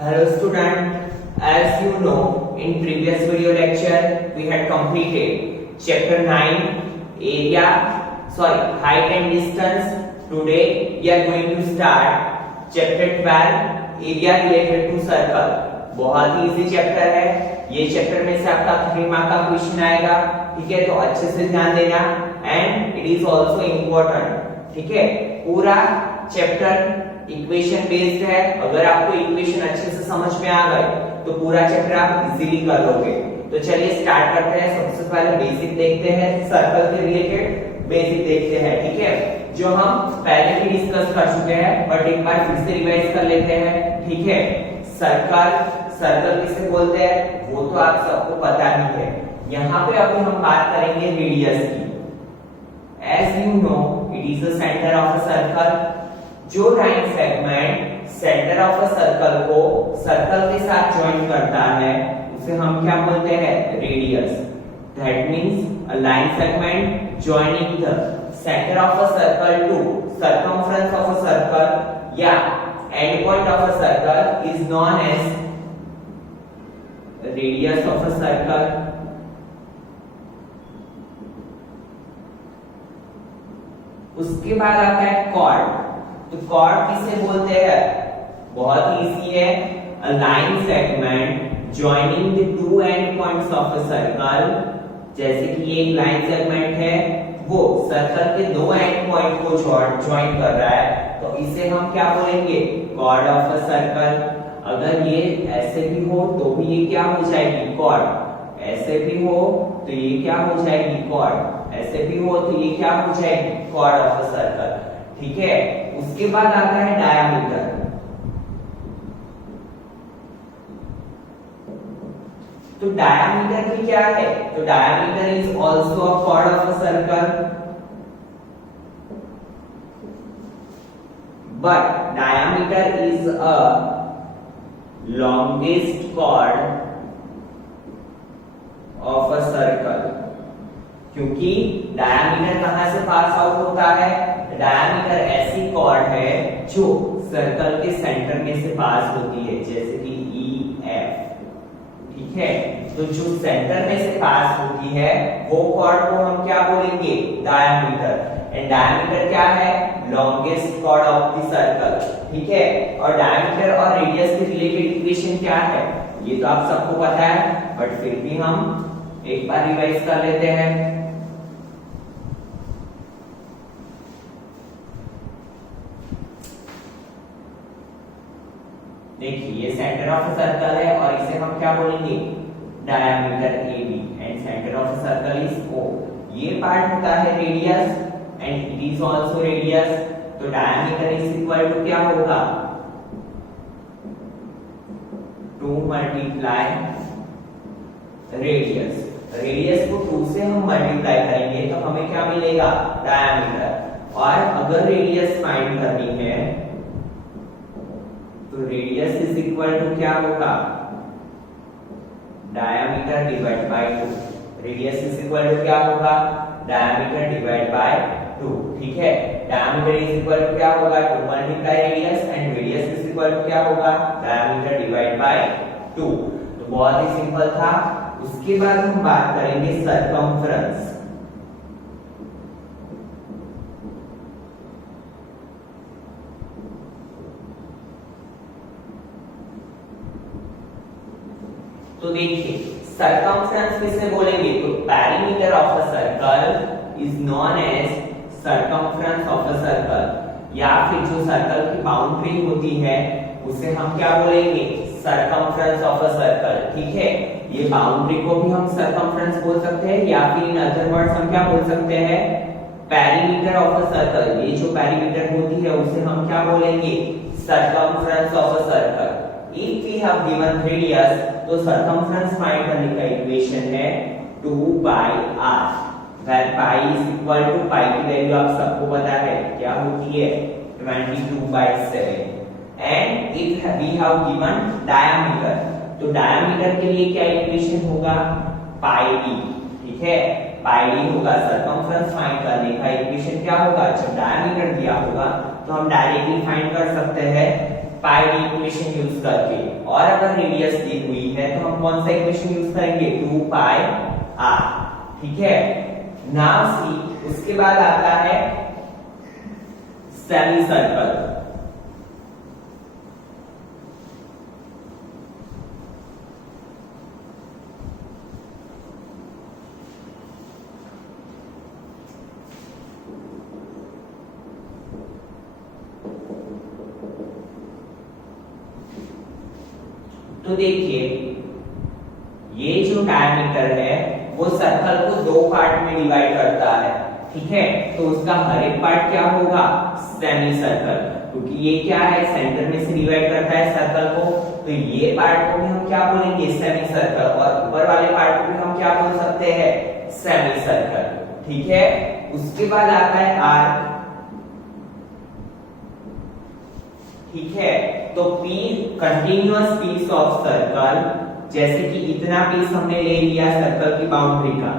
Hello student, as you know, in previous video lecture we had completed chapter 9 height and distance. Today we are going to start chapter 12 area related to circle. बहुत ही easy chapter है ये। Chapter में से आपका 3 mark का question आएगा, ठीक है, तो अच्छे से ध्यान देना and it is also important, ठीक है। पूरा चैप्टर इक्वेशन बेस्ड है। अगर आपको इक्वेशन अच्छे से समझ में आ गए तो पूरा चैप्टर आप इजीली कर लोगे। तो चलिए स्टार्ट करते हैं। सबसे पहले बेसिक देखते हैं, सर्कल के रिलेटेड बेसिक देखते हैं, ठीक है, जो हम पहले भी डिस्कस कर चुके हैं बट एक बार फिर से रिवाइज कर लेते हैं, ठीक है। सर्कल किसे बोलते हैं वो तो आप सबको पता ही है। यहाँ पे अभी हम बात करेंगे रेडियस की। As you know it is the centre of a circle. जो line segment centre of a circle को सर्कल के साथ ज्वाइन करता है उसे हम क्या बोलते हैं, radius. That means a line segment joining the centre of a circle to circumference of a circle या and point of a circle is known as radius of a circle. उसके बाद आता है कॉर्ड। तो कॉर्ड किसे बोलते हैं, बहुत इजी है, अ line segment joining the two and points of a circle. जैसे कि ये एक लाइन सेगमेंट है, वो सर्कल के दो एंड पॉइंट को ज्वाइन कर रहा है, तो इसे हम क्या बोलेंगे, कॉर्ड ऑफ अ सर्कल। अगर ये ऐसे भी हो तो भी ये क्या हो जाएगी, कॉर्ड। ऐसे भी हो तो ये क्या हो जाएगी, कॉर्ड। ऐसे भी हो तो ये क्या हो जाएगी, कॉर्ड ऑफ अ सर्कल, ठीक है। उसके बाद आता है डायामीटर। तो डायामीटर भी क्या है, तो diameter is also a cord of a circle, but diameter is a longest chord of a circle. क्योंकि डायामीटर कहां से पास आउट होता है, डायामीटर ऐसी कॉर्ड है जो सर्कल के सेंटर में से पास होती है, जैसे कि ई एफ, ठीक है। तो जो सेंटर में से पास होती है वो कॉर्ड को हम क्या बोलेंगे, डायामीटर। एंड डायामीटर क्या है, longest chord of the circle, ठीक है। और डायामीटर और रेडियस के रिलेटेड इक्वेशन क्या है ये तो आप सबको पता है, बट फिर भी हम एक बार रिवाइज कर लेते हैं। देखिए ये सेंटर ऑफ सर्कल है और इसे हम क्या बोलेंगे, diameter AB and centre of circle is O। ये पार्ट होता है radius and it is also radius. तो डायामीटर इज इक्वल टू क्या होगा, 2 मल्टीप्लाई रेडियस। रेडियस को 2 से हम मल्टीप्लाई करेंगे तो हमें क्या मिलेगा, डायामीटर। और अगर रेडियस फाइंड करनी है तो रेडियस इज इक्वल टू क्या होगा, diameter divide by 2। Radius is equal to क्या होगा, डायामीटर डिवाइड बाय 2, ठीक है। डायामीटर इज इक्वल टू क्या होगा, 2 multiply radius and radius is equal to क्या होगा, डायामीटर डिवाइड बाय 2। तो बहुत ही सिंपल था। उसके बाद हम बात करेंगे सर्कमफ्रेंस। तो देखिए सर्कमफ्रेंस किसे बोलेंगे, तो perimeter of a circle is known as circumference of a circle. या फिर जो सर्कल की बाउंड्री होती है उसे हम क्या बोलेंगे, सर्कमफ्रेंस ऑफ अ सर्कल, ठीक है। ये बाउंड्री को भी हम सर्कमफ्रेंस बोल सकते हैं या फिर इन अदर वर्ड्स हम क्या बोल सकते हैं, पेरीमीटर ऑफ अ सर्कल। ये जो पेरीमीटर होती है उसे हम क्या बोलेंगे, circumference of a circle. If we have given radius तो circumference फाइंड करने का इक्वेशन है 2 by r, where pi is equal to, pi की वैल्यू आप सबको पता है क्या होती है, 22/7। and if we have given diameter तो diameter के लिए क्या इक्वेशन होगा, pi d, ठीक है। pi d होगा circumference फाइंड करने का इक्वेशन क्या होगा, जब diameter दिया होगा तो हम डायरेक्टली फाइंड कर सकते हैं पाई डी इक्वेशन यूज करके, और अगर रेडियस दी हुई है तो हम कौन सा इक्वेशन यूज करेंगे, 2 पाई आर। ठीक है, नाउ सी उसके बाद आता है सेमी सर्कल। तो देखिए ये जो डायमीटर है वो सर्कल को दो पार्ट में डिवाइड करता है। ठीक है, तो उसका हर एक पार्ट क्या होगा, सेमी सर्कल, क्योंकि ये क्या है, सेंटर में से डिवाइड करता है सर्कल को। तो ये पार्ट को भी हम क्या बोलेंगे, सेमी सर्कल, और ऊपर वाले पार्ट को भी हम क्या बोल सकते हैं, सेमी सर्कल। ठीक है, उसके बाद आता है आर्क। ठीक है, तो p continuous piece of circle, जैसे कि इतना पीस हमने ले लिया सर्कल की बाउंड्री का,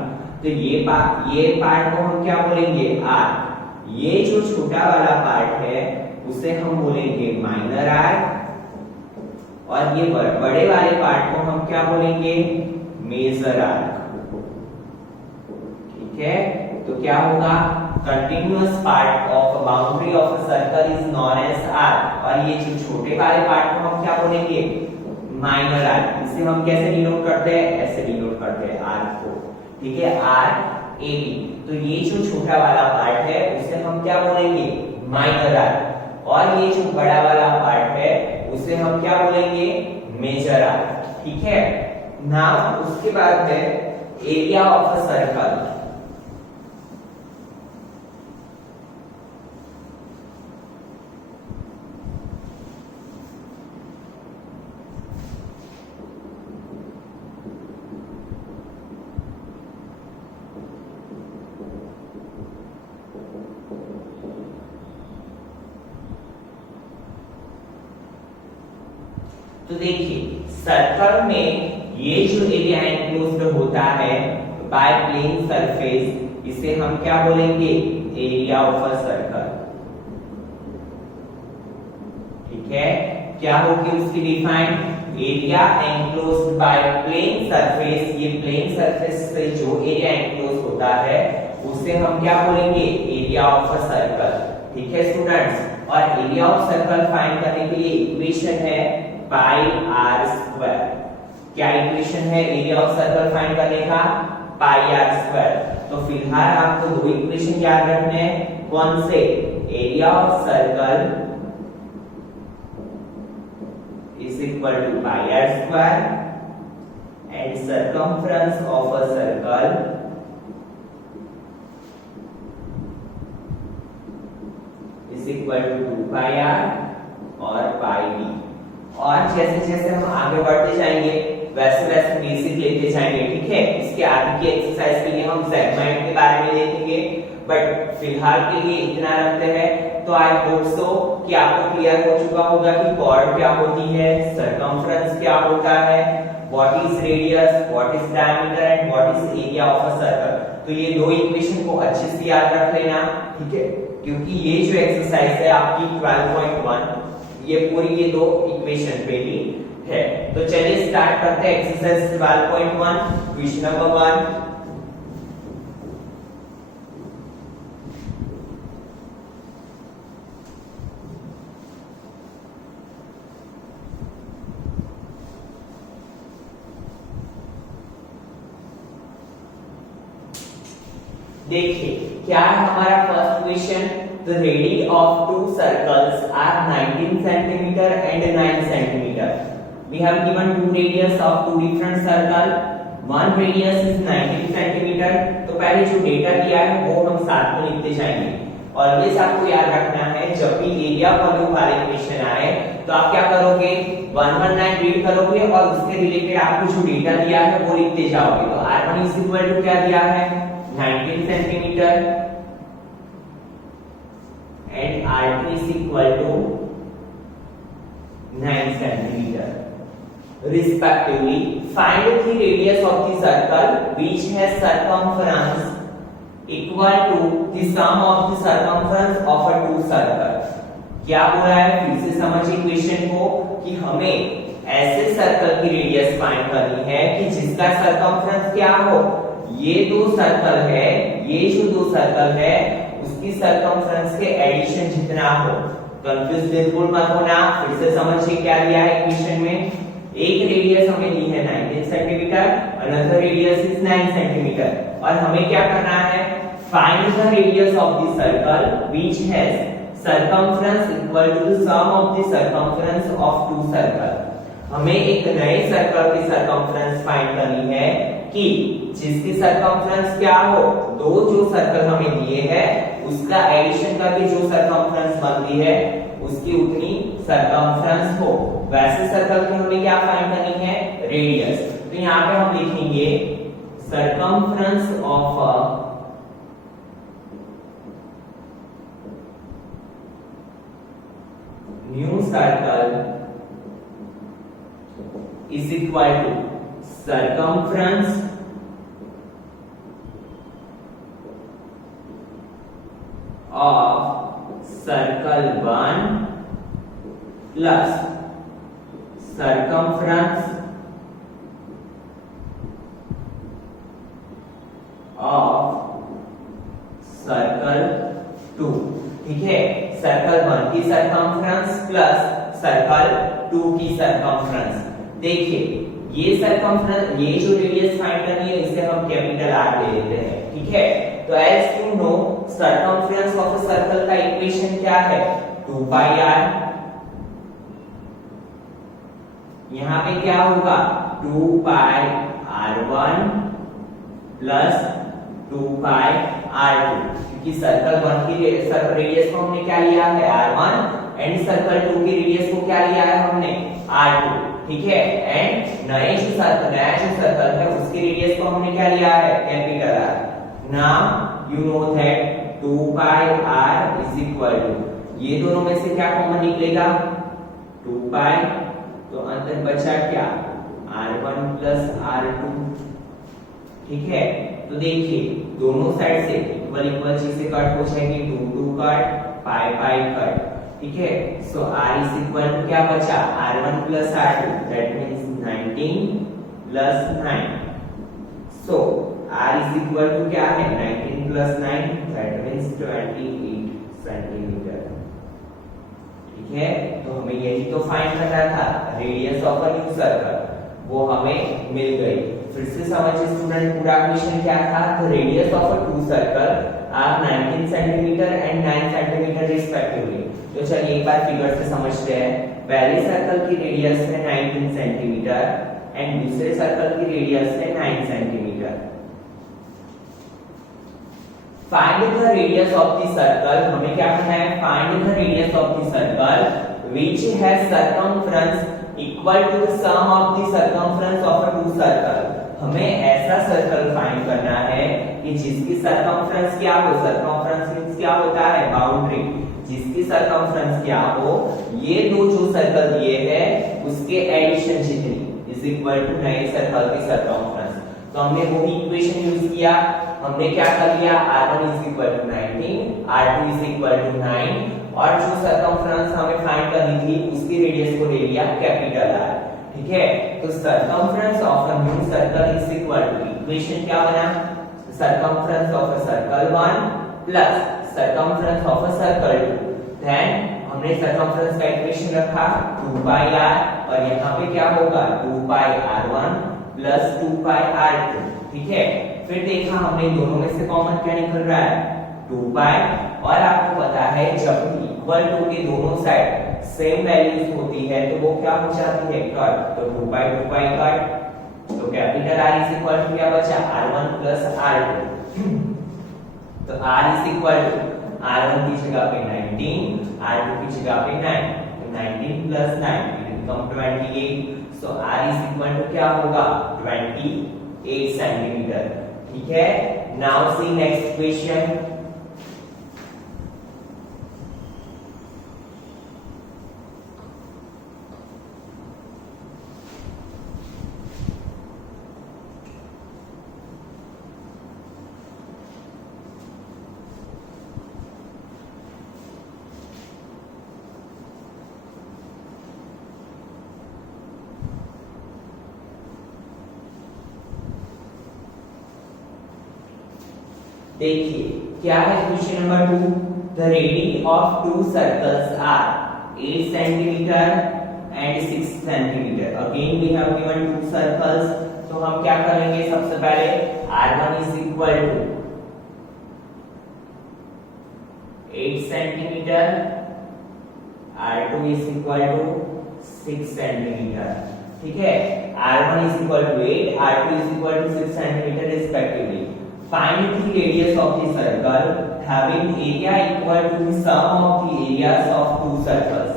तो ये पार्ट को हम क्या बोलेंगे, आर्क। ये जो छोटा वाला पार्ट है उसे हम बोलेंगे माइनर आर्क, और ये बड़े वाले पार्ट को हम क्या बोलेंगे, मेजर आर्क। ठीक है, तो क्या होगा, continuous part of boundary of a circle is known as arc, और ये जो छोटे वाले पार्ट को हम क्या बोलेंगे, माइनर आर्क। इसे हम कैसे डिनोट करते हैं, ऐसे डिनोट करते हैं आर्क को। ठीक है, आर्क ए बी। तो ये जो छोटा वाला पार्ट है उसे हम क्या बोलेंगे, माइनर आर्क, और ये जो बड़ा वाला पार्ट है उसे हम क्या बोलेंगे, मेजर आर्क। ठीक है, नाउ उसके बाद है एरिया ऑफ अ सर्कल। तो देखिए सर्कल में ये जो एरिया एनक्लोज्ड होता है बाय प्लेन सरफेस, इसे हम क्या बोलेंगे, एरिया ऑफ अ सर्कल। ठीक है, क्या होगी उसकी define, area enclosed by plane surface. ये प्लेन सरफेस से जो एरिया एनक्लोज होता है उसे हम क्या बोलेंगे, एरिया ऑफ अ सर्कल। ठीक है स्टूडेंट्स, और एरिया ऑफ सर्कल फाइंड करने के लिए इक्वेशन है पाई आर स्क्वायर। क्या इक्वेशन है एरिया ऑफ सर्कल फाइंड करने का, पाई आर स्क्वायर। तो फिलहाल आपको दो इक्वेशन याद रखने हैं, कौन से, area of circle is equal to pi are square and circumference of a circle is equal to 2 pi r और पाई बी। और जैसे जैसे हम आगे बढ़ते जाएंगे वैसे वैसे बेसिक लेते जाएंगे। ठीक है, इसके आगे की एक्सरसाइज के लिए हम सेगमेंट के बारे में देखेंगे, बट फिलहाल के लिए इतना रखते हैं। तो आई होप सो कि आपको क्लियर हो चुका होगा कि कॉर्ड क्या होती है, सर्कमफ्रेंस क्या होता है, what is radius, what is diameter and what is area of a circle. तो ये दो इक्वेशन को अच्छे से याद रख लेना। ठीक है, क्योंकि ये जो एक्सरसाइज है आपकी 12.1 ये पूरी ये दो इक्वेशन पे ही है। तो चलिए स्टार्ट करते हैं एक्सरसाइज 12.1 क्वेश्चन नंबर 1। देखिए क्या है हमारा first question, the radius of two circles are 19 cm and 9 cm. We have given two radius of two different circle. One radius is 19 cm. तो पहले जो डेटा दिया है वो हम साथ में लिखते जाएंगे। ऑलवेज आपको याद रखना है जब भी एरिया वॉल्यूम वाले क्वेश्चन आए तो आप क्या करोगे, 119 रीड करोगे और उसके रिलेटेड आपको जो डेटा दिया है वो लिखते जाओगे। तो r1 इज इक्वल टू क्या दिया है, 19 centimetre and R2 is equal to 9 centimeter respectively. Find the radius of the circle which has circumference equal to the sum of the circumference of a two circle. क्या बोला है फिर से समझिए question को कि हमें ऐसे सर्कल की रेडियस फाइंड करनी है कि जिसका सरकमफ्रेंस क्या हो, ये दो सर्कल है, ये जो दो सर्कल है उसकी सरकमफ्रेंस के एडिशन जितना हो। कंफ्यूज बिल्कुल मत होना, फिर से समझिए क्या दिया है क्वेश्चन में। एक रेडियस हमें दी है 19 centimetre, another radius is 9 centimetre और हमें क्या करना है, find the radius of the circle which has circumference equal to the sum of the circumference of two circle। हमें एक नए सर्कल की सरकमफ्रेंस फाइंड करनी है कि जिसकी सरकमफ्रेंस क्या हो, दो जो सर्कल हमें दिए हैं उसका एडिशन करके जो सरकमफ्रेंस बनती है उसकी उतनी सरकमफ्रेंस हो। वैसे सर्कल की हमें क्या फाइंड करनी है, रेडियस। तो यहाँ पे हम लिखेंगे circumference of new circle is equal to circumference of circle 1 plus circumference of circle 2। ठीक है, सर्कल 1 की सरकमफ्रेंस प्लस सर्कल 2 की सरकमफ्रेंस। देखिए ये सरकमफ्रेंस, ये जो रेडियस फाइंड करनी है इसे हम कैपिटल आर ले लेते हैं। ठीक है, तो as you know circumference of a circle का इक्वेशन क्या है, 2 पाई आर। यहां पे क्या होगा, 2 पाई r1 प्लस 2 पाई r2, क्योंकि सर्कल 1 की रेडियस को हमने क्या लिया है r1 एंड सर्कल 2 की रेडियस को क्या लिया है हमने r2। ठीक है, एंड नया जो सर्कल है उसकी रेडियस को हमने क्या लिया है, capital R. Now you know that 2 pi r is equal to, ये दोनों में से क्या कॉमन निकलेगा, 2 पाई, तो अंतर बचा क्या, r1 प्लस r2। ठीक है, तो देखिए दोनों साइड से इक्वल इक्वल चीजें कट हो जाएंगी, 2 2 कट, पाई पाई कट। ठीक है, so r is equal to क्या बचा, r1 plus r2, that means 19 plus 9। So r is equal to क्या है, 19 प्लस 9, दैट मींस 28 सेंटीमीटर। ठीक है, तो हमें यही तो फाइंड करना था, radius of a new circle, वो हमें मिल गई। फिर से समझिए स्टूडेंट, पूरा क्वेश्चन क्या था, the radius of a two circle are 19 centimetre and 9 centimetre respectively. तो चलिए एक बार फिगर से समझते हैं। पहले सर्कल की रेडियस है 19 सेंटीमीटर एंड दूसरे सर्कल की रेडियस है 9 centimetre. Find the radius of the circle, हमें क्या करना है, find the radius of the circle which has circumference equal to the sum of the circumference of a two circle. हमें ऐसा circle find करना है कि जिसकी सरकमफ्रेंस क्या हो, सरकमफ्रेंस मींस क्या होता है, बाउंड्री, जिसकी सरकमफ्रेंस क्या हो, ये दो जो सर्कल दिए हैं उसके एडिशन जितनी इज इक्वल टू नए सर्कल की सरकमफ्रेंस। तो हमने वही इक्वेशन यूज किया, हमने क्या कर लिया, r1 is equal to 19, r2 is equal to 9 और जो सरकमफ्रेंस हमें फाइंड करनी थी उसकी रेडियस को ले लिया कैपिटल R। ठीक है, तो circumference of a new circle is equal to, equation क्या बना, circumference of a circle 1 plus circumference of a circle 2। Then हमने सरकमफ्रेंस का इक्वेशन रखा 2 पाई r और यहाँ पे क्या होगा, 2 पाई r1 प्लस 2 पाई r2। ठीक है, फिर देखा हमने दोनों में से कॉमन क्या निकल रहा है, 2 पाई, और आपको पता है जब इक्वल टू के दोनों साइड सेम वैल्यूज होती है तो वो क्या हो जाती है, कट। तो 2 पाई कट, तो capital R is equal to क्या बचा, r1 प्लस r2। तो R is equal to r1 की जगह पे 19, r2 की जगह पे 9, तो 19 plus 9 it become 28। So R is equal to क्या होगा, 28 सेंटीमीटर। ठीक है, नाउ सी नेक्स्ट क्वेश्चन। देखिए क्या है question number 2, the radius of two circles are 8 centimetre and 6 centimetre. Again we have given two circles, तो हम क्या करेंगे, सबसे पहले r1 is equal to 8 centimetre, r2 is equal to 6 centimetre. ठीक है, r1 is equal to 8, r2 is equal to 6 centimeter respectively. Find the radius of the circle having area equal to the sum of the areas of two circles.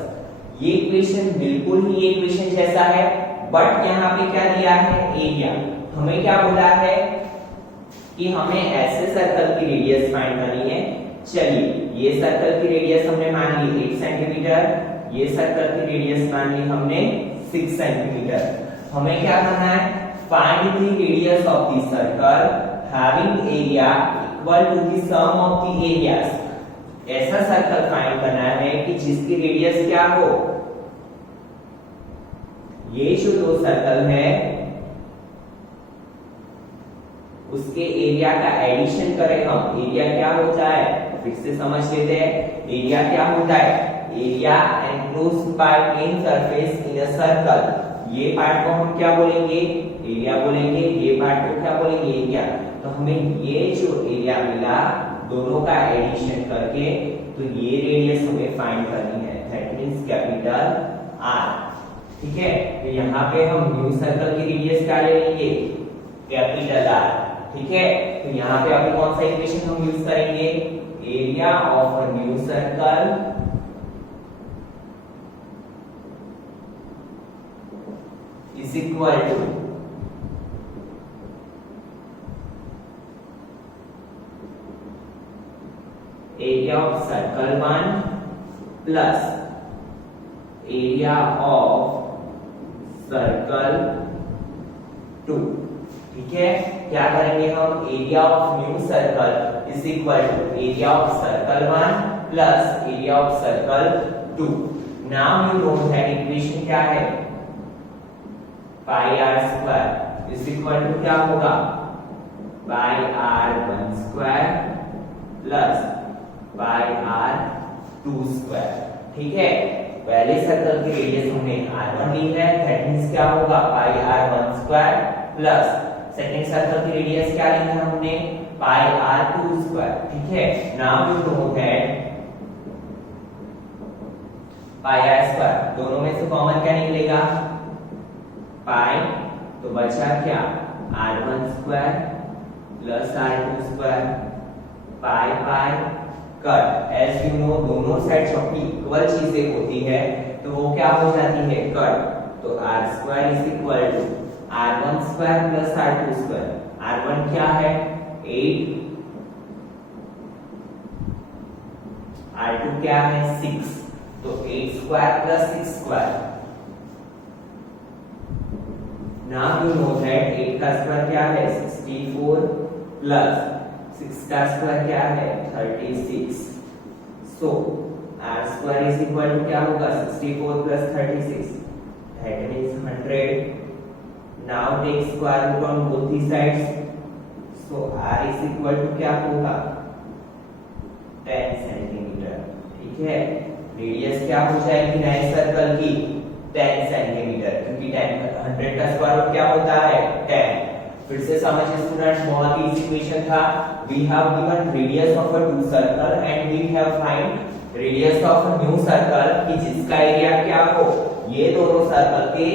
ये question बिल्कुल ही ये question जैसा है, but यहाँ पे क्या दिया है, एरिया। हमें क्या बोला है कि हमें ऐसे सर्कल की रेडियस फाइंड करनी है। चलिए, ये सर्कल की रेडियस हमने मान ली 8 सेंटीमीटर, ये सर्कल की रेडियस मान ली हमने 6 सेंटीमीटर। हमें क्या करना है, find the radius of the circle having area equal to the sum of the areas. ऐसा सर्कल फाइंड करना है कि जिसकी रेडियस क्या हो, ये जो दो सर्कल है उसके एरिया का एडिशन करें हम। एरिया क्या होता है, फिर से समझ लेते हैं। एरिया क्या होता है, area enclosed by an surface in a circle. ये पार्ट को हम क्या बोलेंगे, एरिया बोलेंगे, ये पार्ट को क्या बोलेंगे, एरिया। तो हमें ये जो एरिया मिला दोनों का एडिशन करके, तो ये रेडियस हमें फाइंड करनी है, दैट मींस कैपिटल आर। ठीक है, तो यहाँ पे हम न्यू सर्कल की रेडियस क्या ले लेंगे, कैपिटल आर। ठीक है, तो यहाँ पे अभी कौन सा इक्वेशन हम यूज करेंगे, area of a new circle is equal to area of circle 1 plus area of circle 2। ठीक है, क्या करेंगे हम, area of new circle is equal to area of circle 1 plus area of circle 2। Now you know that equation क्या है, pi are square is equal to क्या होगा, pi R 1 square plus pi R 2 square. ठीक है, पहले circle की radius हमने r1 ली है, दैट मींस क्या होगा, pi R 1 square plus second circle की रेडियस क्या ली है हमने, पाई आर 2 स्क्वायर। ठीक है, now you know that pi are square, दोनों में से कॉमन क्या निकलेगा, पाई, तो बचा क्या, r1 square plus r2 square, pi pi cut. As you know दोनों साइड जब इक्वल चीजें होती है तो वो क्या हो जाती है, कट। तो r square is equal to r1 square plus r2 square. r1 क्या है 8, r2 क्या है 6, तो 8 square plus 6 square. Now you know that 8 का स्क्वायर क्या है 64 प्लस 6 का स्क्वायर क्या है 36। So r square is equal to क्या होगा 64 plus 36, that means 100। Now take square root on both the sides, so r is equal to क्या होगा 10 सेंटीमीटर। ठीक है, रेडियस क्या हो जाएगी नए सर्कल की 10 सेंटीमीटर, क्योंकि 100 का स्क्वायर रूट क्या होता है 10। फिर से समझिए स्टूडेंट्स, बहुत ही इजी क्वेश्चन था। We have given radius of a two circle and we have find radius of a new circle कि जिसका एरिया क्या हो, ये दोनों सर्कल के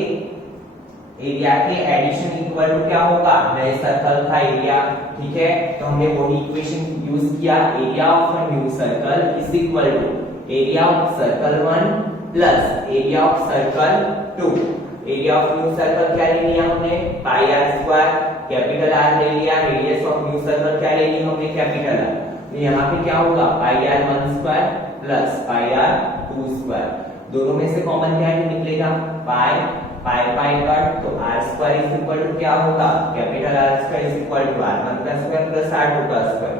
एरिया के एडिशन इक्वल टू क्या होगा नए सर्कल का एरिया। ठीक है, तो हमने वही इक्वेशन यूज किया, area of a new circle is equal to area of circle 1 plus area of circle 2। Area of new circle क्या ले लिया हमने, pi are square, capital R ले लिया। रेडियस ऑफ न्यू सर्कल क्या ले ली हमने, कैपिटल आर। तो यहाँ पे क्या होगा pi R 1 square plus pi R 2 square. दोनों में से कॉमन क्या निकलेगा, पाई पाई पाई कट, तो R square is equal to क्या होगा, capital R square is equal to r1 का स्क्वायर प्लस r2 का स्क्वायर।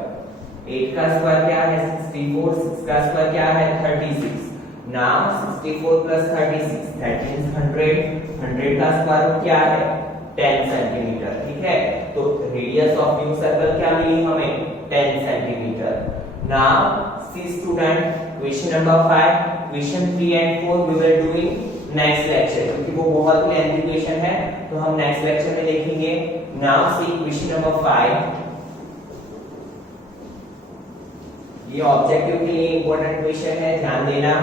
8 का स्क्वायर क्या है 64, 6 का स्क्वायर क्या है 36। Now 64 plus 36 that means 100। 100 का स्क्वायर रूट क्या है 10 सेंटीमीटर। ठीक है, तो रेडियस ऑफ न्यू सर्कल क्या मिली हमें 10 centimeter. Now see student, question number 5, question 3 and 4 we will doing next lecture, क्योंकि वो बहुत लेंथी क्वेश्चन है तो हम नेक्स्ट लेक्चर में देखेंगे. Now see question number 5. ये ऑब्जेक्टिव के लिए इंपॉर्टेंट क्वेश्चन है, ध्यान देना.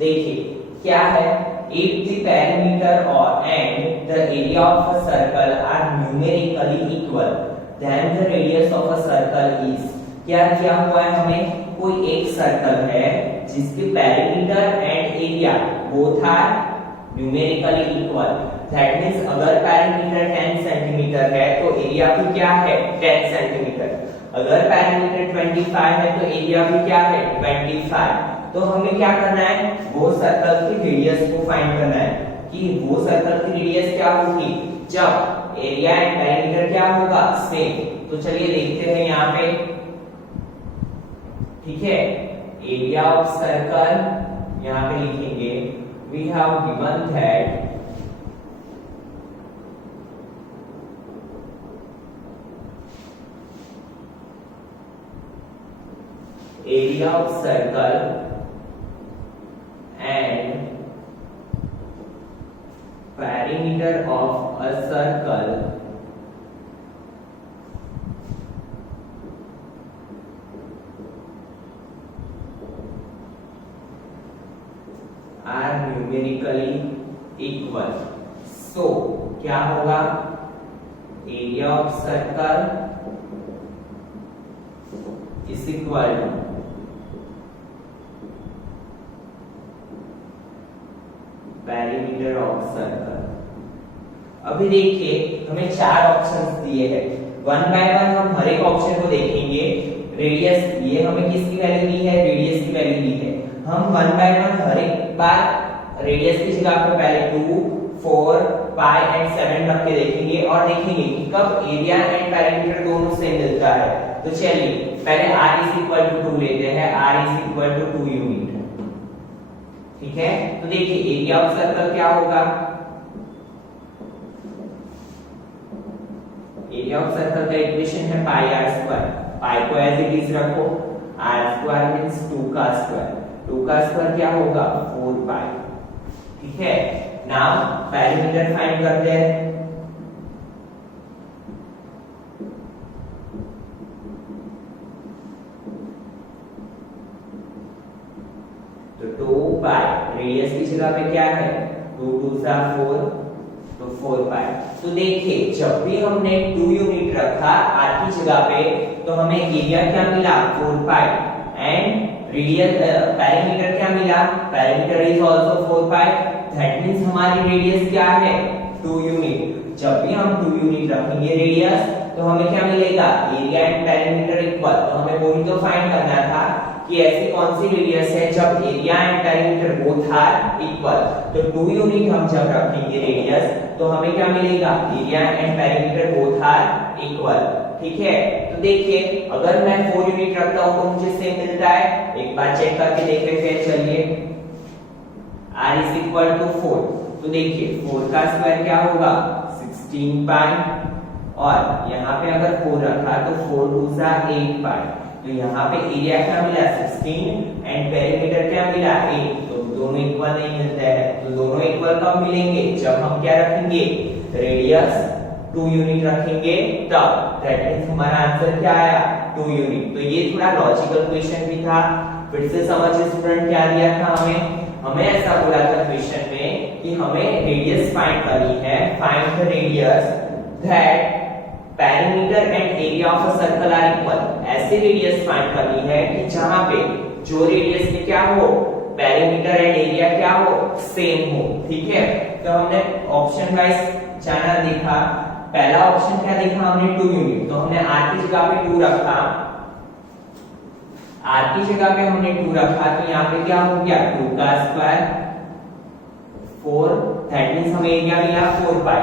देखिए क्या है, if the perimeter or and the area of a circle are numerically equal then the radius of a circle is. क्या हुआ है, हमें कोई एक सर्कल है जिसके perimeter and area both are numerically equal. That means अगर perimeter 10 सेंटीमीटर है तो एरिया भी क्या है 10 सेंटीमीटर. अगर perimeter 25 है तो एरिया भी क्या है 25. तो हमें क्या करना है, वो सर्कल की रेडियस को फाइंड करना है कि वो सर्कल की रेडियस क्या होगी जब एरिया एंड पेरीमीटर क्या होगा सेम. तो चलिए देखते हैं यहाँ पे. ठीक है, एरिया ऑफ सर्कल यहाँ पे लिखेंगे, we have given that area of circle and perimeter of a circle are numerically equal. So क्या होगा, area of circle is equal to perimeter of circle. अभी देखिए हमें 4 ऑप्शंस दिए हैं, वन बाय वन हम हर एक ऑप्शन को देखेंगे. रेडियस, ये हमें किसकी वैल्यू दी है, रेडियस की वैल्यू दी है. हम वन बाय वन हर एक बार रेडियस की जगह पे पहले 2, 4, पाई एंड 7 रख के देखेंगे और देखेंगे कि कब एरिया एंड पेरीमीटर दोनों सेम मिलता है. तो चलिए पहले r 2 लेते हैं, r 2 यूनिट. ठीक है, तो देखिए एरिया ऑफ सर्कल क्या होगा, एरिया ऑफ सर्कल का इक्वेशन है पाई आर स्क्वायर. पाई को एज इट इज रखो, आर स्क्वायर मींस 2 का स्क्वायर. 2 का स्क्वायर क्या होगा 4 पाई. ठीक है, नाउ पेरीमीटर फाइंड करते हैं. तो 2 पाई, रेडियस की जगह पे क्या है 2 2 4, तो 4 पाई. तो देखिए जब भी हमने 2 यूनिट रखा r की जगह पे तो हमें एरिया क्या मिला 4 पाई एंड रेडियस पेरीमीटर क्या मिला, perimeter is also 4 pi. That means हमारी रेडियस क्या है 2 यूनिट. जब भी हम 2 यूनिट रखेंगे रेडियस तो हमें क्या मिलेगा, एरिया एंड पेरीमीटर इक्वल. तो हमें वो ही तो फाइंड करना था कि ऐसी कौन सी रेडियस है जब area and perimeter both are equal. तो 2 यूनिट हम जब रखेंगे रेडियस तो हमें क्या मिलेगा, area and perimeter both are equal. ठीक है, तो देखिए अगर मैं 4 यूनिट रखता हूं तो मुझे सेम मिलता है. एक बार चेक करके देख लेते हैं. चलिए r = 4. तो देखिए 4 का स्क्वायर क्या होगा 16 पाई और यहाँ पे अगर 4 रखा तो 4 2 8 पाई. तो यहाँ पे एरिया क्या मिला 16 एंड पेरीमीटर क्या मिला 8. तो दोनों इक्वल नहीं मिलते हैं. तो दोनों इक्वल कब मिलेंगे, जब हम क्या रखेंगे, रेडियस 2 यूनिट रखेंगे तब. दैट मींस हमारा आंसर क्या आया 2 यूनिट. तो ये थोड़ा लॉजिकल क्वेश्चन भी था. फिर से समझिए स्टूडेंट क्या दिया था हमें ऐसा बोला था क्वेश्चन में कि हमें रेडियस फाइंड करनी है. Find the radius that perimeter and area of a circle are equal. ऐसे रेडियस फाइंड करनी है कि जहां पे जो रेडियस में क्या हो, पेरीमीटर एंड एरिया क्या हो, सेम हो. ठीक है, तो हमने ऑप्शन वाइज जाना देखा. पहला ऑप्शन क्या देखा हमने 2 यूनिट. तो हमने r की जगह पे 2 रखा, r की जगह पे हमने 2 रखा. तो यहाँ पे क्या हो गया 2 का स्क्वायर 4 दैट मींस हमें एरिया मिला 4 पाई।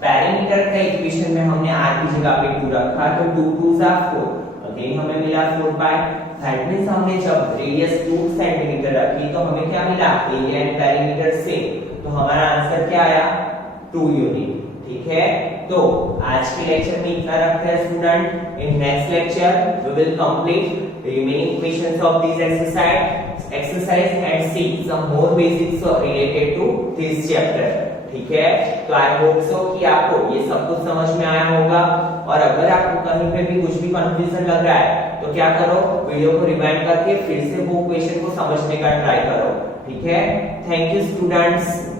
पेरीमीटर का इक्वेशन में हमने r की जगह पे 2 रखा तो 2 2 जा 4, अगेन हमें मिला 4 पाई। दैट मींस हमने जब रेडियस 2 सेंटीमीटर रखी तो हमें क्या मिला, एरिया एंड पेरीमीटर सेम, तो हमारा आंसर क्या आया, 2 यूनिट। ठीक है, तो आज के लेक्चर में इतना रखते हैं student. In next lecture we will complete remaining questions of this exercise and see some more basics related to this chapter। ठीक है, तो आई होप सो कि आपको ये सब कुछ समझ में आया होगा, और अगर आपको कहीं पे भी कुछ भी कंफ्यूजन लग रहा है तो क्या करो, वीडियो को रिवाइंड करके फिर से वो क्वेश्चन को समझने का ट्राई करो। ठीक है, थैंक यू स्टूडेंट्स।